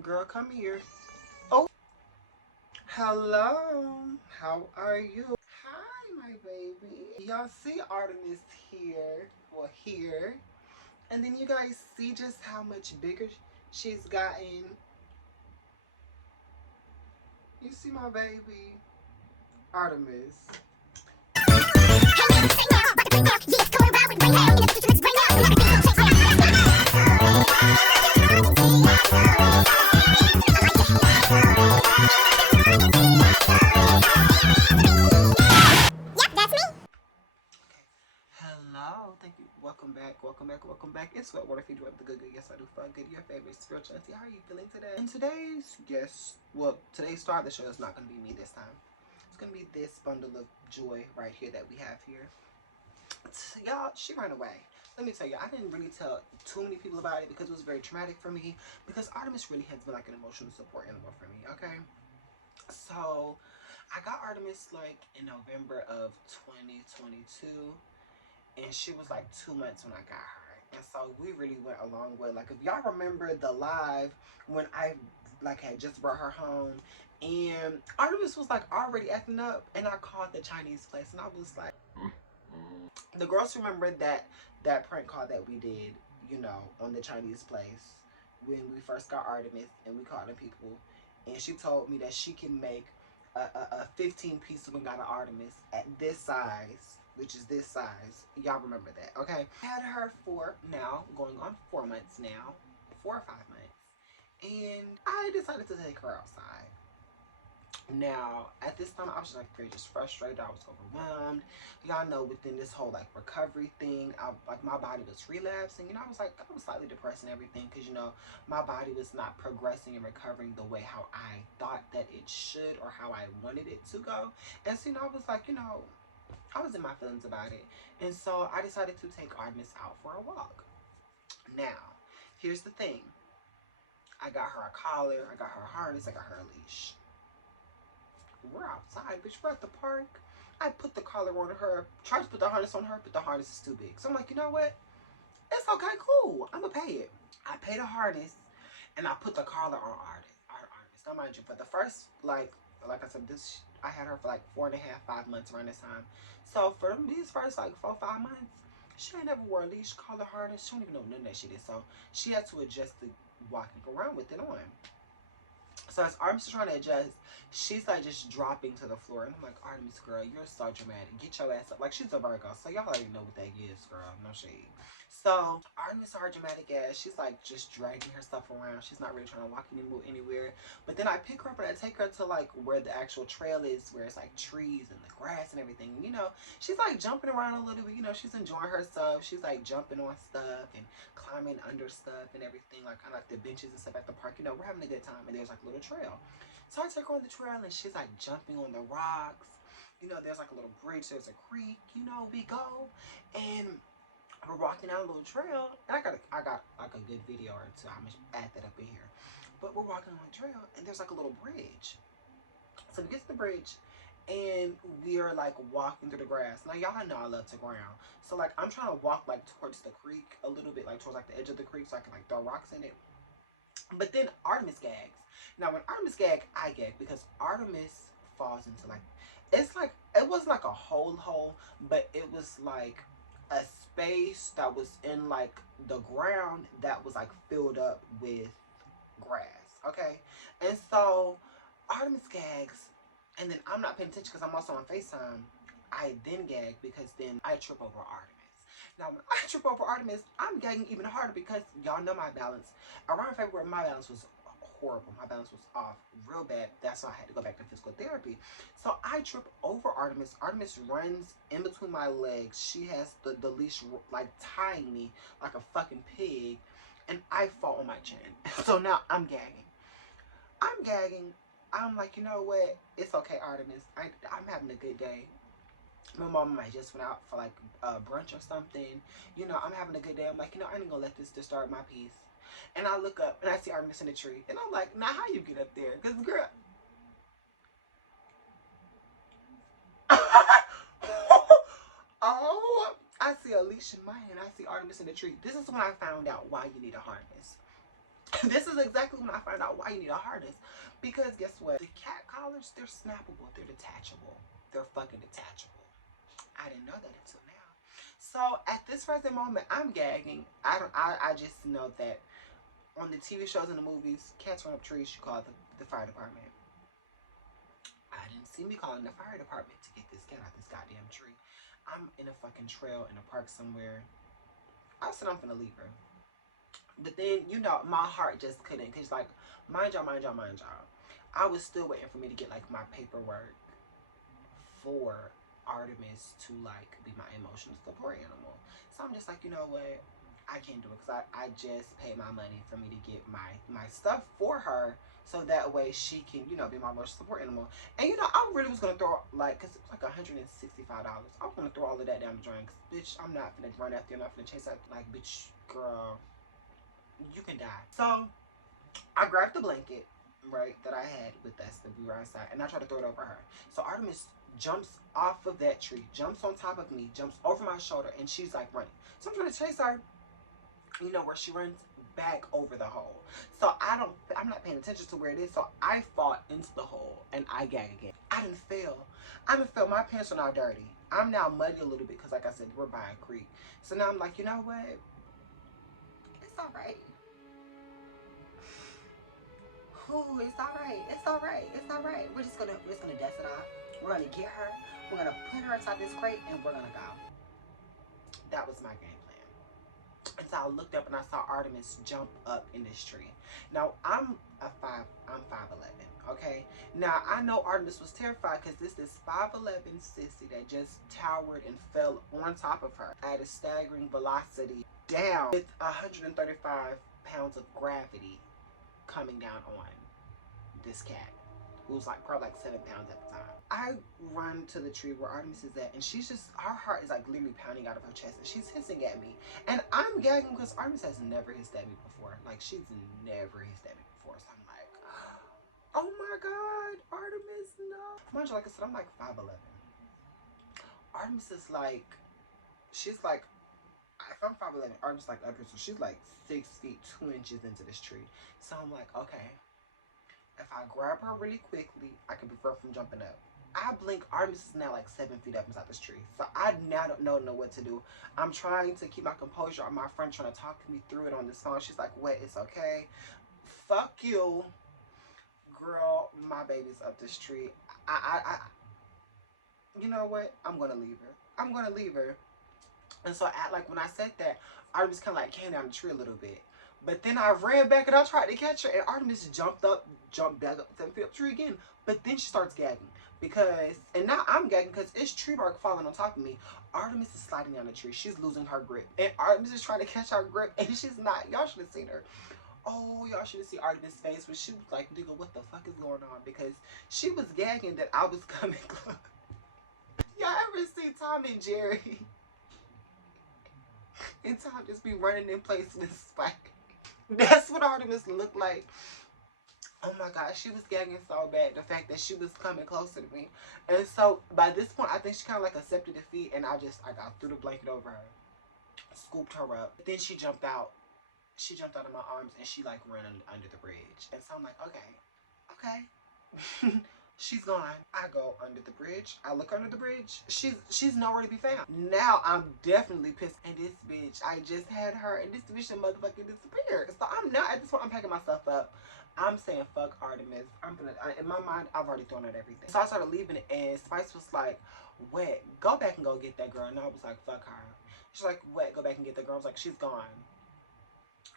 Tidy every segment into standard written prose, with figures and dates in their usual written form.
Girl, come here. Oh, hello. How are you? Hi, my baby. Y'all see Artemis here. Well, here. And then you guys see just how much bigger she's gotten. You see my baby? Artemis. Hello, thank you. Welcome back, welcome back, welcome back. It's what if you do up the good good. Yes, I do fun good. Your favorite spiritual auntie. How are you feeling today? And today's guest, well, today's star of the show is not gonna be me this time. It's gonna be this bundle of joy right here that we have here. Y'all, she ran away. Let me tell you, I didn't really tell too many people about it because it was very traumatic for me. Because Artemis really has been like an emotional support animal for me. Okay, so I got Artemis like in November of 2022, and she was like 2 months when I got her. And so we really went a long way. Like, if y'all remember the live when I like had just brought her home, and Artemis was like already acting up, and I called the Chinese place, and I was like, the girls remember that prank call that we did, you know, on the Chinese place when we first got Artemis, and we called the people, and she told me that she can make a 15-piece wing out of Artemis at this size, which is this size. Y'all remember that, okay? I had her for now, going on 4 months now, 4 or 5 months, and I decided to take her outside. Now, at this time, I was like very just frustrated. I was overwhelmed. Y'all know, within this whole like recovery thing, like my body was relapsing. I was like, I was slightly depressed and everything because my body was not progressing and recovering the way how I thought that it should or how I wanted it to go. And so, I was like, I was in my feelings about it. And so I decided to take Artemis out for a walk. Now, here's the thing. I got her a collar, I got her a harness, I got her a leash. We're outside, bitch. We're at the park. I put the collar on her, tried to put the harness on her, but the harness is too big. So I'm like, you know what? It's okay, cool. I'm gonna pay it. I paid a harness, and I put the collar on Artemis. Now, mind you, for the first like I said, this I had her for like 4.5, 5 months around this time. So for these first like 4, 5 months, she ain't never wore a leash, collar, harness. She don't even know none of that shit is. So she had to adjust to walking around with it on. So as Artemis is trying to adjust, she's like just dropping to the floor. And I'm like, Artemis, girl, you're so dramatic. Get your ass up. Like, she's a Virgo. So y'all already know what that is, girl. No shade. So Artemis, her dramatic ass, she's like just dragging her stuff around. She's not really trying to walk anywhere. But then I pick her up and I take her to like where the actual trail is, where it's like trees and the grass and everything. She's like jumping around a little bit. She's enjoying herself. She's like jumping on stuff and climbing under stuff and everything, like kind of like the benches and stuff at the park. We're having a good time, and there's like a little trail. So I take her on the trail, and she's like jumping on the rocks. There's like a little bridge, there's a creek, we go, and we're walking down a little trail, and I got like a good video or two. I'm gonna add that up in here. But we're walking on the trail, and there's like a little bridge. So we get to the bridge, and we are like walking through the grass. Now y'all know I love to ground, so like I'm trying to walk like towards the creek a little bit, like towards like the edge of the creek, so I can like throw rocks in it. But then Artemis gags. Now when Artemis gag, I gag because Artemis falls into like, it's like, it was like a hole, but it was like a space that was in like the ground that was like filled up with grass. Okay, and so Artemis gags, and then I'm not paying attention because I'm also on FaceTime. I then gag because then I trip over Artemis. Now, when I trip over Artemis, I'm gagging even harder because y'all know my balance. Around February, my balance was horrible. My balance was off real bad. That's why I had to go back to physical therapy. So I trip over Artemis. Artemis runs in between my legs. She has the leash like tying me like a fucking pig, and I fall on my chin. So now I'm gagging. I'm gagging. I'm like, you know what? It's okay, Artemis. I'm having a good day. My mom might just went out for like brunch or something. I'm having a good day. I'm like, I ain't gonna let this disturb my peace. And I look up and I see Artemis in the tree. And I'm like, now how you get up there? Because, girl. Oh, I see a leash in my hand. I see Artemis in the tree. This is when I found out why you need a harness. This is exactly when I find out why you need a harness. Because guess what? The cat collars, they're snappable. They're detachable. They're fucking detachable. I didn't know that until now. So at this present moment, I'm gagging. I just know that on the TV shows and the movies, cats run up trees, you call the fire department. I didn't see me calling the fire department to get this cat out this goddamn tree. I'm in a fucking trail in a park somewhere. I said I'm finna leave her. But then, you know, my heart just couldn't. Because, like, mind y'all, mind y'all, mind y'all. I was still waiting for me to get, like, my paperwork for Artemis to, like, be my emotional support animal. So I'm just like, you know what? I can't do it because I just paid my money for me to get my stuff for her so that way she can, you know, be my emotional support animal. And, you know, I really was going to throw, like, because it was like $165. I was going to throw all of that down the drain because, bitch, I'm not going to run after you. I'm not going to chase after, like, bitch, girl, you can die. So I grabbed the blanket, right, that I had with us that we were outside, and I tried to throw it over her. So Artemis jumps off of that tree, jumps on top of me, jumps over my shoulder, and she's like running. So I'm trying to chase her, you know, where she runs back over the hole. So I'm not paying attention to where it is. So I fought into the hole and I gag again. I didn't fail. I didn't fail. My pants are now dirty. I'm now muddy a little bit because, like I said, we're by a creek. So now I'm like, you know what? It's all right. Ooh, it's all right. It's all right. It's all right. We're just gonna dust it off. We're gonna get her. We're gonna put her inside this crate, and we're gonna go. That was my game plan. And so I looked up and I saw Artemis jump up in this tree. Now I'm 5'11". Okay. Now I know Artemis was terrified because this 5'11" sissy that just towered and fell on top of her at a staggering velocity down with 135 pounds of gravity coming down on this cat, who was like probably like 7 pounds at the time. I run to the tree where Artemis is at, and she's just, her heart is like literally pounding out of her chest, and she's hissing at me. And I'm gagging because Artemis has never hissed at me before. Like, she's never hissed at me before. So I'm like, oh my God, Artemis, no. Mind you, like I said, I'm like 5'11". Artemis is like, she's like, if I'm 5'11", Artemis like up here, so she's like 6 feet 2 inches into this tree. So I'm like, okay, if I grab her really quickly, I can prevent her from jumping up. I blink, Artemis is now like 7 feet up inside this tree. So I now don't know what to do. I'm trying to keep my composure. My friend trying to talk me through it on the phone. She's like, what, it's okay. Fuck you. Girl, my baby's up this tree. You know what? I'm gonna leave her. I'm gonna leave her. And so like when I said that, Artemis kind of like came down the tree a little bit. But then I ran back and I tried to catch her, and Artemis jumped back up 7 feet up the tree again. But then she starts gagging because, and now I'm gagging because it's tree bark falling on top of me. Artemis is sliding down the tree. She's losing her grip, and Artemis is trying to catch her grip, and she's not. Y'all should have seen her. Oh, y'all should have seen Artemis' face when she was like, "Nigga, what the fuck is going on?" Because she was gagging that I was coming close. Y'all ever see Tom and Jerry? And Tom just be running in place with Spike. That's what Artemis looked like. Oh my God, she was gagging so bad. The fact that she was coming closer to me. And so by this point, I think she kind of like accepted defeat. And I got threw the blanket over her, scooped her up. But then she jumped out. She jumped out of my arms and she like ran under the bridge. And so I'm like, okay. She's gone. I go under the bridge. I look under the bridge. She's nowhere to be found. Now I'm definitely pissed. And this bitch, I just had her, and this bitch motherfucking disappeared. So I'm now at this point, I'm packing myself up. I'm saying fuck Artemis. In my mind, I've already thrown out everything. So I started leaving, and Spice was like, "Wet, go back and go get that girl." And I was like, "Fuck her." She's like, "Wet, go back and get the girl." I was like, "She's gone."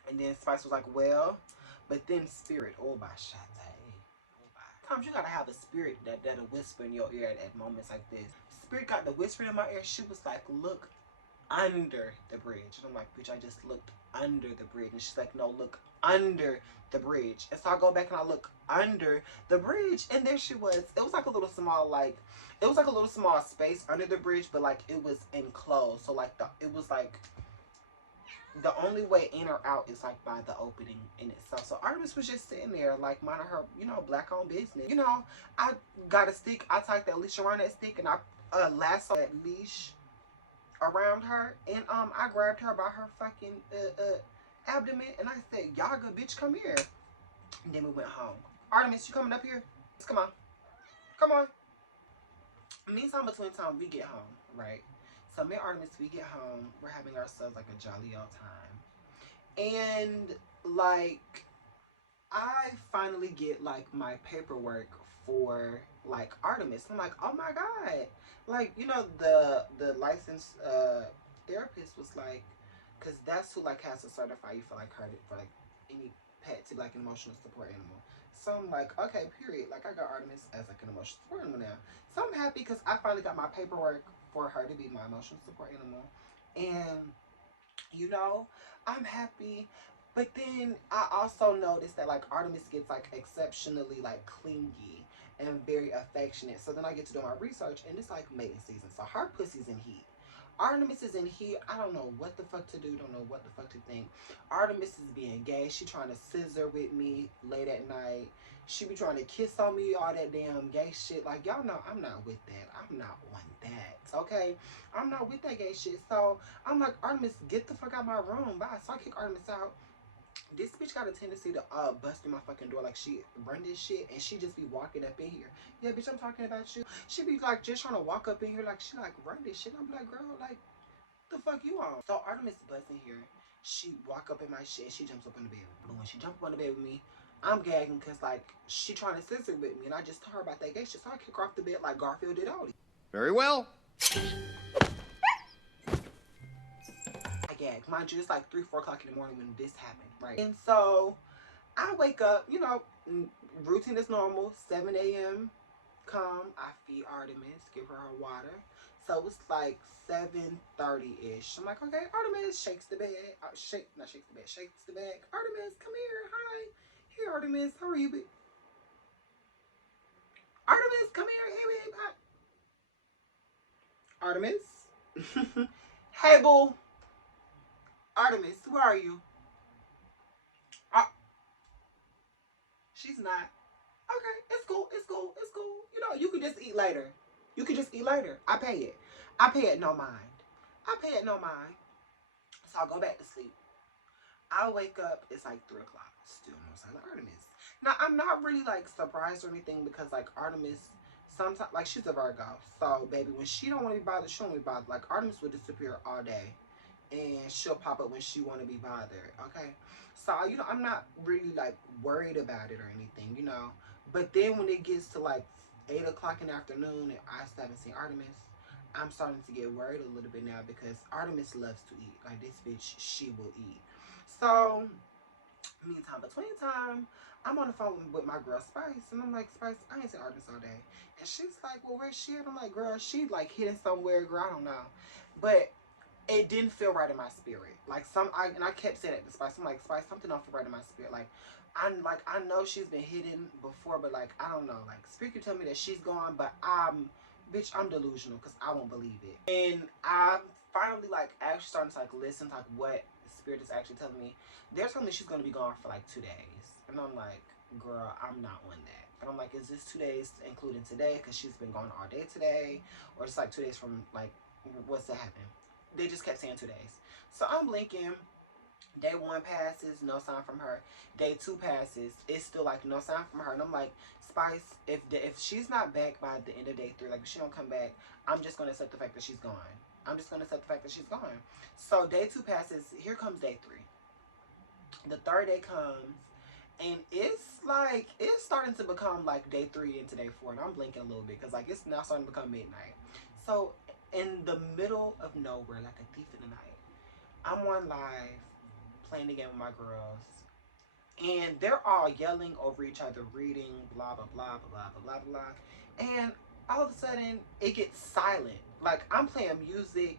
And then Spice was like, "Well," but then Spirit, oh my shot. Sometimes you gotta have a spirit that'll whisper in your ear at moments like this. Spirit got the whisper in my ear. She was like, "Look under the bridge." And I'm like, "Bitch, I just looked under the bridge." And she's like, "No, look under the bridge." And so I go back and I look under the bridge, and there she was. It was like a little small, it was like a little small space under the bridge, but like it was enclosed. So like it was like the only way in or out is like by the opening in itself. So Artemis was just sitting there like minding her, black owned business. I got a stick. I tied that leash around that stick and I lasso that leash around her, and I grabbed her by her fucking abdomen. And I said, Yaga, bitch, come here. And then we went home. Artemis, you coming up here? Come on. Come on. Meantime, between time, we get home, right? So me and Artemis, we get home. We're having ourselves like a jolly old time. And like, I finally get like my paperwork for like Artemis. I'm like, oh my god. Like, you know, the licensed therapist was like, because that's who like has to certify you for like her, for like any pet to be like an emotional support animal. So I'm like, okay, period. Like I got Artemis as like an emotional support animal now. So I'm happy because I finally got my paperwork for her to be my emotional support animal. And you know, I'm happy. But then I also noticed that like Artemis gets like exceptionally like clingy and very affectionate. So then I get to do my research and it's like mating season. So her pussy's in heat. Artemis is in here. I don't know what the fuck to do. Don't know what the fuck to think. Artemis is being gay. She trying to scissor with me late at night. She be trying to kiss on me, all that damn gay shit. Like, y'all know I'm not with that. I'm not on that. Okay? I'm not with that gay shit. So I'm like, Artemis, get the fuck out of my room. Bye. So I kick Artemis out. This bitch got a tendency to bust in my fucking door like she run this shit, and she just be walking up in here. Yeah, bitch, I'm talking about you. She be like just trying to walk up in here like she like run this shit. I'm like, girl, like the fuck you on? So Artemis busts in here. She walk up in my shit. She jumps up on the bed. But when she jump up on the bed with me, I'm gagging because like she trying to scissor with me, and I just told her about that gay shit. So I kick her off the bed like Garfield did Odie. Very well. Gag. Mind you, it's like 3, 4 o'clock in the morning when this happened, right? And so I wake up, you know, routine is normal. 7 a.m. come, I feed Artemis, give her her water. So it's like 7:30-ish. I'm like, okay, Artemis shakes the bed. Shakes the bed. Artemis, come here. Hi. Hey, Artemis. How are you? Artemis, come here. Hey, babe. Hi. Artemis. Hey, boo. Artemis, where are you? She's not. Okay, it's cool. It's cool. It's cool. You know, you can just eat later. You can just eat later. I pay it. I pay it no mind. I pay it no mind. So I'll go back to sleep. I wake up. It's like 3 o'clock. Still no sign of Artemis. Now, I'm not really like surprised or anything because like Artemis, sometimes, like she's a Virgo. So, baby, when she don't want to be bothered, she don't want to be bothered. Like Artemis will disappear all day. And she'll pop up when she want to be bothered, okay? So, you know, I'm not really, like, worried about it or anything, you know? But then when it gets to, like, 8 o'clock in the afternoon and I still haven't seen Artemis, I'm starting to get worried a little bit now because Artemis loves to eat. Like, this bitch, she will eat. So, meantime, between time, I'm on the phone with my girl Spice, and I'm like, Spice, I ain't seen Artemis all day. And she's like, well, where's she at? I'm like, girl, she, like, hidden somewhere, girl, I don't know. But it didn't feel right in my spirit. Like and I kept saying it to Spice. I'm like, Spice, something don't feel right in my spirit. Like, I know she's been hidden before, but like, I don't know. Like, Spirit can tell me that she's gone, but bitch, I'm delusional because I won't believe it. And I'm finally like actually starting to like listen to like what Spirit is actually telling me. They're telling me she's gonna be gone for like 2 days, and I'm like, girl, I'm not on that. And I'm like, is this 2 days including today? Because she's been gone all day today, or it's like 2 days from like what's that happen? They just kept saying 2 days. So I'm blinking. Day 1 passes, no sign from her. Day 2 passes, it's still like no sign from her. And I'm like, Spice, if she's not back by the end of day 3, like if she don't come back, I'm just gonna accept the fact that she's gone. I'm just gonna accept the fact that she's gone. So day 2 passes. Here comes day 3. The 3rd day comes, and it's like it's starting to become like day 3 into day 4, and I'm blinking a little bit because like it's now starting to become midnight. So in the middle of nowhere, like a thief in the night, I'm on live playing the game with my girls, and they're all yelling over each other, reading blah blah blah blah blah blah blah, and all of a sudden it gets silent. Like I'm playing music,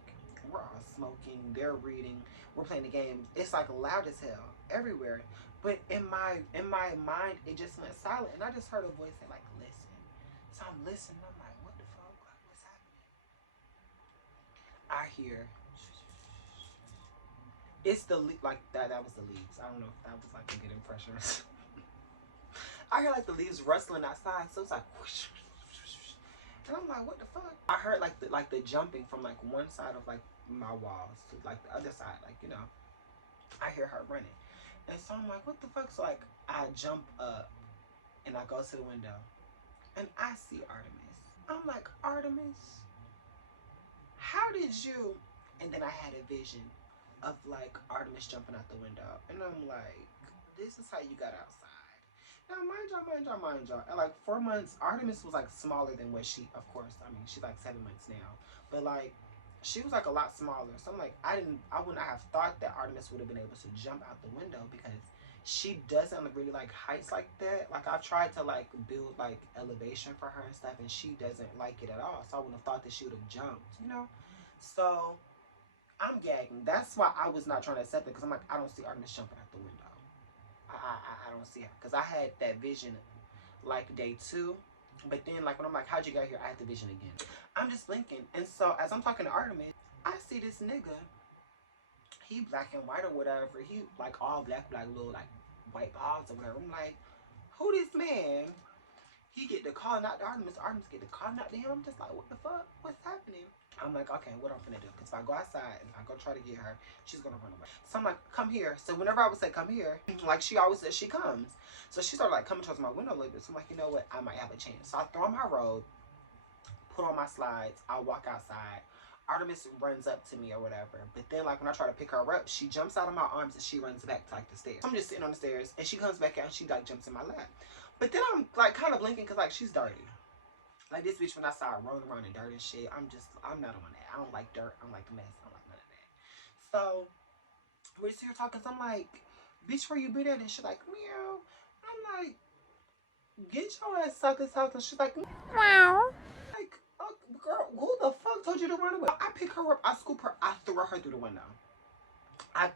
we're all smoking, they're reading, we're playing the game. It's like loud as hell everywhere. But in my mind, it just went silent, and I just heard a voice say like, "Listen." So I'm listening. I'm like, "What the fuck? Like, what's happening?" I hear. It's the like that. That was the leaves. I don't know if that was like a good impression. I hear like the leaves rustling outside, so it's like, whoosh, whoosh, whoosh. And I'm like, what the fuck? I heard like the jumping from like one side of like my walls to like the other side, like you know. I hear her running. And so I'm like, what the fuck? So like I jump up and I go to the window and I see Artemis. I'm like, Artemis, how did you? And then I had a vision of like Artemis jumping out the window. And I'm like, this is how you got outside. Now, mind y'all. At like 4 months, Artemis was like smaller than what she, of course, I mean, she's like 7 months now. But like, she was like a lot smaller. So I'm like, I wouldn't have thought that Artemis would have been able to jump out the window because she doesn't really like heights like that. Like, I've tried to like build like elevation for her and stuff, and she doesn't like it at all. So I wouldn't have thought that she would have jumped, you know? So I'm gagging. That's why I was not trying to accept it, because I'm like, I don't see Artemis jumping out the window. I don't see her, because I had that vision like day 2, but then like when I'm like, how'd you get here? I had the vision again. I'm just blinking, and so as I'm talking to Artemis, I see this nigga. He black and white or whatever. He like all black, little like white balls or whatever. I'm like, who this man? He get the calling out to Artemis. Artemis get the calling out to him. I'm just like, what the fuck? What's happening? I'm like, okay, what I'm gonna do? Because if I go outside and if I go try to get her, she's gonna run away. So I'm like, come here. So whenever I would say come here, like she always says she comes. So she started like coming towards my window a little bit. So I'm like, you know what? I might have a chance. So I throw on my robe, put on my slides. I walk outside. Artemis runs up to me or whatever. But then like when I try to pick her up, she jumps out of my arms and she runs back to like the stairs. I'm just sitting on the stairs and she comes back out and she like jumps in my lap. But then I'm like kind of blinking because like she's dirty. Like this bitch, when I saw her rolling around in dirt and shit, I'm not on that. I don't like dirt. I don't like the mess. I don't like none of that. So we're just here talking. So I'm like, bitch, where you been at? And she's like, meow. I'm like, get your ass out this house. And she's like, meow. Like, oh, girl, who the fuck told you to run away? I pick her up. I scoop her. I throw her through the window.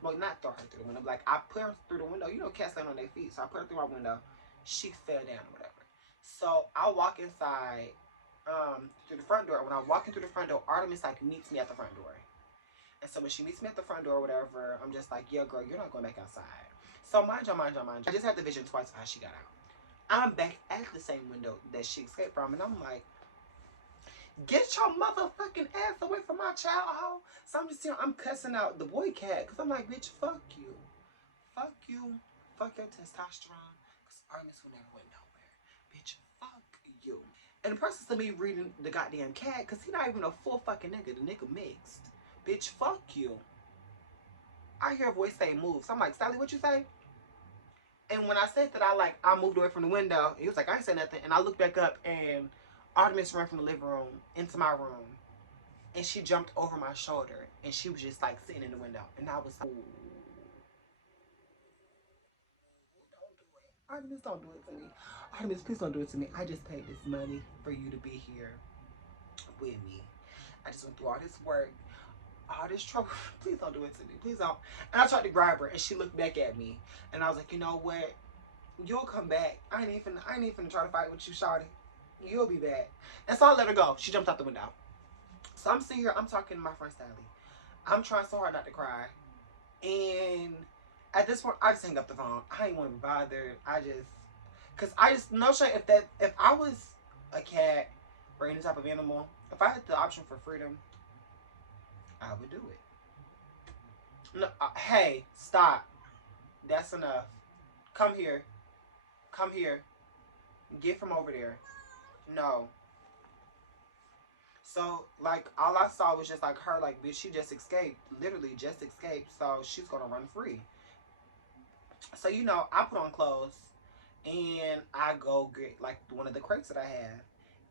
Well, not throw her through the window. Like, I put her through the window. You know, cats land on their feet. So I put her through my window. She fell down or whatever. So I walk inside through the front door. When I'm walking through the front door, Artemis like meets me at the front door. And so when she meets me at the front door or whatever, I'm just like, yeah, girl, you're not going back outside. So mind you. I just had the vision twice how she got out. I'm back at the same window that she escaped from, and I'm like, get your motherfucking ass away from my child, hoe. So I'm just, I'm cussing out the boy cat, because I'm like, bitch, fuck you. Fuck you. Fuck your testosterone. Because Artemis will never went nowhere. Bitch, fuck you. And the person's to me reading the goddamn cat, because he not even a full fucking nigga. The nigga mixed. Bitch, fuck you. I hear a voice say move. So I'm like, Sally, what you say? And when I said that, I moved away from the window. He was like, I ain't say nothing. And I looked back up, and Artemis ran from the living room into my room. And she jumped over my shoulder. And she was just like sitting in the window. And I was like, Artemis, don't do it to me. Artemis, please don't do it to me. I just paid this money for you to be here with me. I just went through all this work, all this trouble. Please don't do it to me. Please don't. And I tried to grab her, and she looked back at me. And I was like, you know what? You'll come back. I ain't even try to fight with you, shawty. You'll be back. And so I let her go. She jumped out the window. So I'm sitting here. I'm talking to my friend Sally. I'm trying so hard not to cry. And at this point, I just hang up the phone. I ain't want to be bothered. No shame. If I was a cat or any type of animal, if I had the option for freedom, I would do it. No, hey, stop. That's enough. Come here. Come here. Get from over there. No. So, like, all I saw was just, like, her, like, bitch, she just escaped. Literally just escaped. So, she's gonna run free. So, you know, I put on clothes. And I go get, like, one of the crates that I have.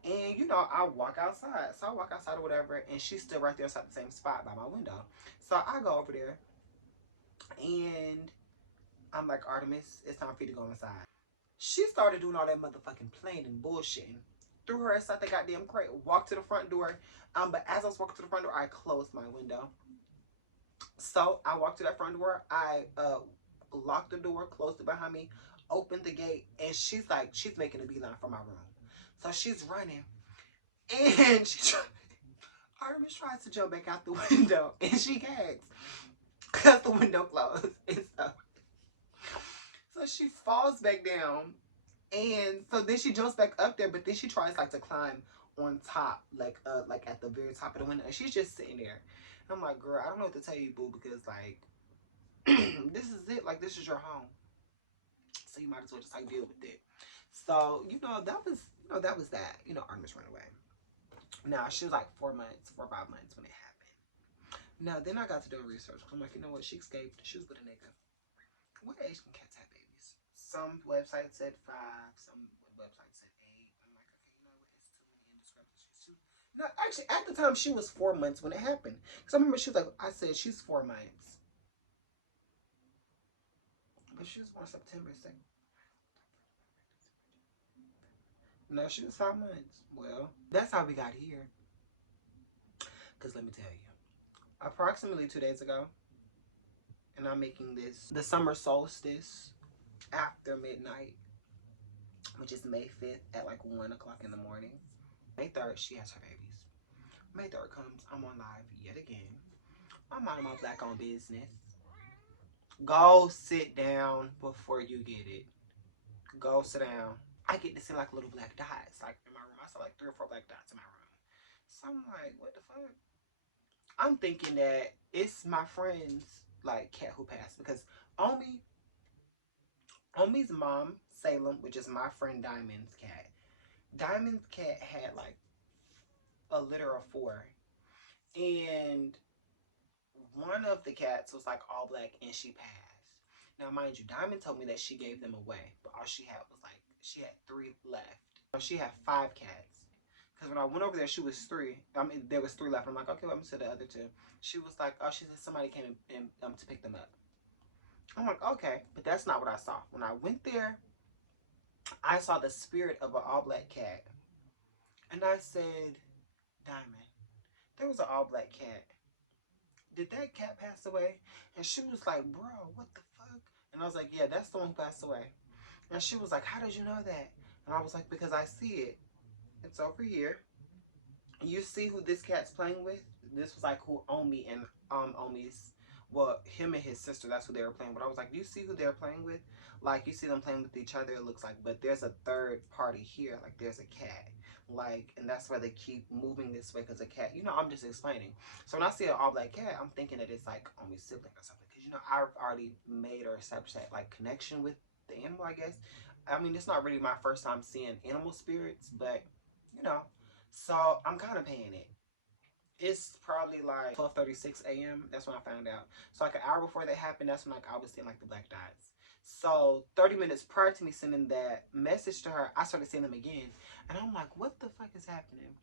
And, you know, I walk outside. So, I walk outside or whatever. And she's still right there inside the same spot by my window. So, I go over there. And I'm like, Artemis, it's time for you to go inside. She started doing all that motherfucking playing and bullshitting. Threw her inside the goddamn crate. Walked to the front door. But as I was walking to the front door, I closed my window. So I walked to that front door. I locked the door, closed it behind me, opened the gate, and she's making a beeline for my room. So she's running. And Artemis tries to jump back out the window. And she gags. Because the window closed. And so she falls back down. And so then she jumps back up there, but then she tries like to climb on top, like at the very top of the window. And she's just sitting there. And I'm like, girl, I don't know what to tell you, boo, because like this is it. Like, this is your home. So you might as well just like deal with it. So, that was that. Artemis ran away. Now, she was like 4 months, 4 or 5 months when it happened. Now, then I got to do research. I'm like, you know what? She escaped. She was with a nigga. What age can cats have babies? Some websites said 5. Some websites said 8. I'm like, okay, you know what? It's too many indiscrepancies. No, actually, at the time, she was 4 months when it happened. Because I remember she was like, I said, she's 4 months. But she was born September 2nd. No, she was 5 months. Well, that's how we got here. Because let me tell you, approximately 2 days ago, and I'm making this the summer solstice after midnight, which is May 5th at like 1 o'clock in the morning. May 3rd, she has her babies. May 3rd comes, I'm on live yet again. I'm minding my black owned business. Go sit down before you get it. Go sit down. I get to see like little black dots like in my room. I saw like 3 or 4 black dots in my room. So I'm like, what the fuck? I'm thinking that it's my friend's like cat who passed, because Omi's mom, Salem, which is my friend Diamond's cat. Diamond's cat had like a litter of 4. And one of the cats was like all black and she passed. Now, mind you, Diamond told me that she gave them away, but all she had was like, she had 3 left. She had 5 cats. Because when I went over there, she was 3. I mean, there was 3 left. I'm like, okay, well, I'm to the other 2. She was like, oh, she said somebody came in to pick them up. I'm like, okay, but that's not what I saw. When I went there, I saw the spirit of an all black cat. And I said, Diamond, there was an all black cat. Did that cat pass away? And she was like, bro, what the fuck? And I was like, yeah, that's the one who passed away. And she was like, how did you know that? And I was like, because I see it. It's over here. You see who this cat's playing with? This was like who Omi and Omi's, well, him and his sister, that's who they were playing with. I was like, do you see who they're playing with? Like, you see them playing with each other, it looks like, but there's a third party here. Like, there's a cat. Like, and that's why they keep moving this way, because a cat, I'm just explaining. So when I see an all black cat, I'm thinking that it's like Omi's sibling or something. Because, I've already made or established that, like, connection with the animal, I guess. I mean, it's not really my first time seeing animal spirits, but, so I'm kind of paying it. It's probably like 12:36 a.m. That's when I found out. So like an hour before that happened, that's when like I was seeing like the black dots. So 30 minutes prior to me sending that message to her, I started seeing them again. And I'm like, what the fuck is happening?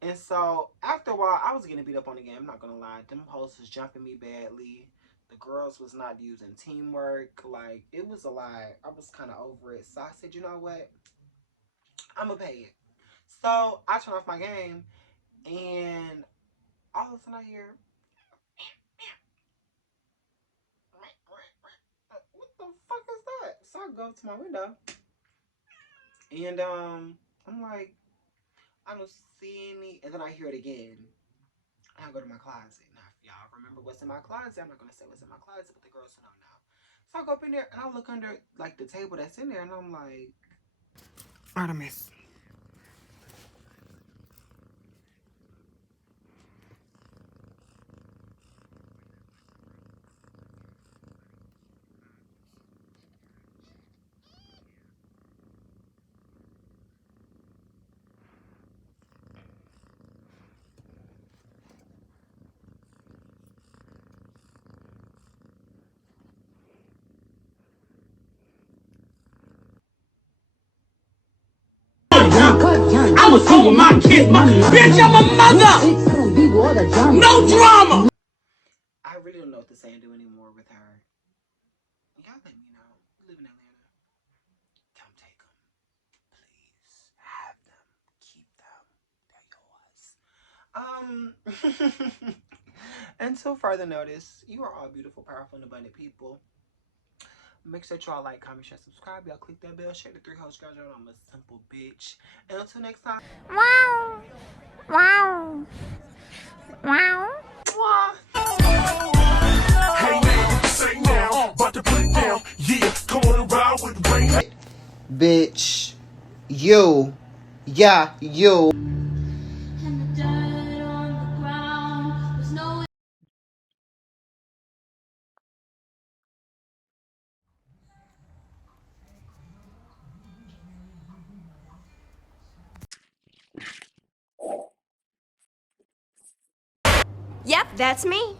And so after a while, I was getting beat up on the game. I'm not going to lie. Them hoes was jumping me badly. The girls was not using teamwork. Like, it was a lot. I was kind of over it. So I said, you know what? I'm going to pay it. So I turned off my game. And all of a sudden I hear, what the fuck is that? So I go to my window. And I'm like, I don't see any. And then I hear it again. And I go to my closet. Now, if y'all remember what's in my closet, I'm not going to say what's in my closet, but the girls know now. So I go up in there and I look under like the table that's in there and I'm like, Artemis. I'm a fool with my kids. Bitch, I'm a mother. No drama. I really don't know what to say and do anymore with her. Y'all let me know. You live in Atlanta. Come take them. Please. Have them. Keep them. They're yours. Until further notice, you are all beautiful, powerful, and abundant people. Make sure y'all like, comment, share, subscribe. Y'all click that bell, share the 3 hoes, girls. I'm a simple bitch. And until next time. Wow. Wow. Wow. Hey man, what you say now? About to put it down. Yeah, come on around with the rain. Bitch. You. Yeah, you. Yep, that's me.